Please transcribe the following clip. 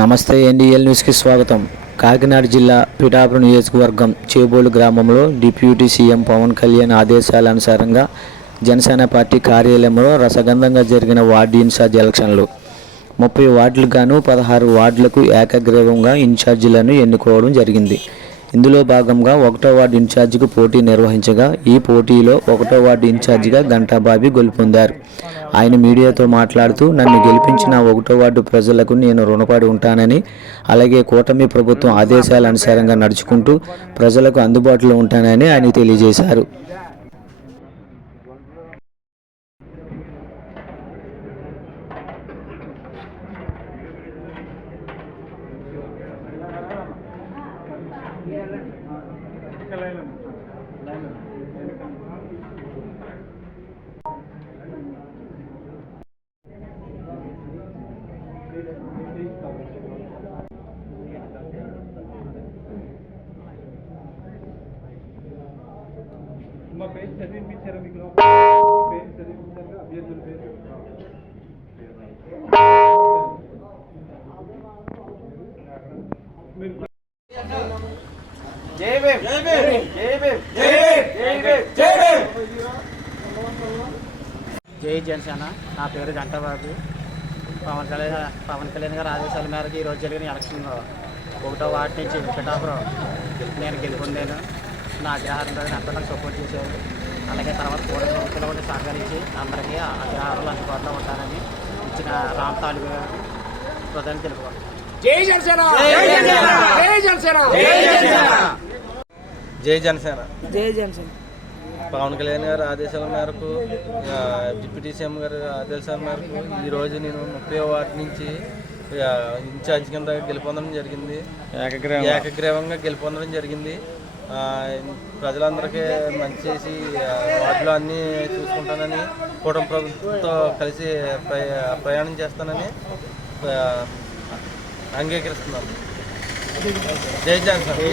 నమస్తే ఎన్డీఎల్ న్యూస్కి స్వాగతం. కాకినాడ జిల్లా పిఠాపురం నియోజకవర్గం చేబోలు గ్రామంలో డిప్యూటీ సీఎం పవన్ కళ్యాణ్ ఆదేశాల అనుసారంగా జనసేన పార్టీ కార్యాలయంలో రసగంధంగా జరిగిన వార్డు ఇన్ఛార్జ్ ఎలక్షన్లు. ముప్పై వార్డులకు గాను పదహారు వార్డులకు ఏకగ్రీవంగా ఇన్ఛార్జీలను ఎన్నుకోవడం జరిగింది. ఇందులో భాగంగా ఒకటో వార్డు ఇన్ఛార్జికి పోటీ నిర్వహించగా ఈ పోటీలో ఒకటో వార్డు ఇన్ఛార్జిగా గంటాబాబి గెలుపొందారు. ఆయన మీడియాతో మాట్లాడుతూ నన్ను గెలిపించిన ఒకటో వార్డు ప్రజలకు నేను రుణపడి ఉంటానని అలాగే కూటమి ప్రభుత్వం ఆదేశాల అనుసారంగా నడుచుకుంటూ ప్రజలకు అందుబాటులో ఉంటానని ఆయన తెలియజేశారు. మీరు జై జనసేన. నా పేరు గంటాబాబు. పవన్ కళ్యాణ్ పవన్ కళ్యాణ్ గారి ఆదేశాల మేరకు ఈరోజు జరిగిన ఎలక్షన్లో ఒకటో వార్డు నుంచి పిఠాపురం నేను గెలుపొందాను. నా అగ్రహారంలో అంతా నాకు సపోర్ట్ చేశారు. అలాగే తర్వాత కూడా ప్రభుత్వంలో కూడా సహకరించి అందరికీ ఆ అగ్రహారంలో అందుబాటులో ఉంటారని ఇచ్చిన రామ్ తాలూకు గారు ప్రధాని తెలుపుకుంటాను జై జనసేన! జై జనసేన! పవన్ కళ్యాణ్ గారి ఆదేశాల మేరకు డిప్యూటీ సీఎం గారి ఆదేశాల మేరకు ఈరోజు నేను ముప్పై వార్డు నుంచి ఇన్ఛార్జ్ కింద గెలుపొందడం జరిగింది. ఏకగ్రీవంగా. గెలుపొందడం జరిగింది. ప్రజలందరికీ మంచి చేసి వార్డులో అన్నీ చూసుకుంటానని కుటుంబ ప్రభుత్వంతో కలిసి ప్రయా- ప్రయాణం చేస్తానని అంగీకరిస్తున్నాను. జై జనసేన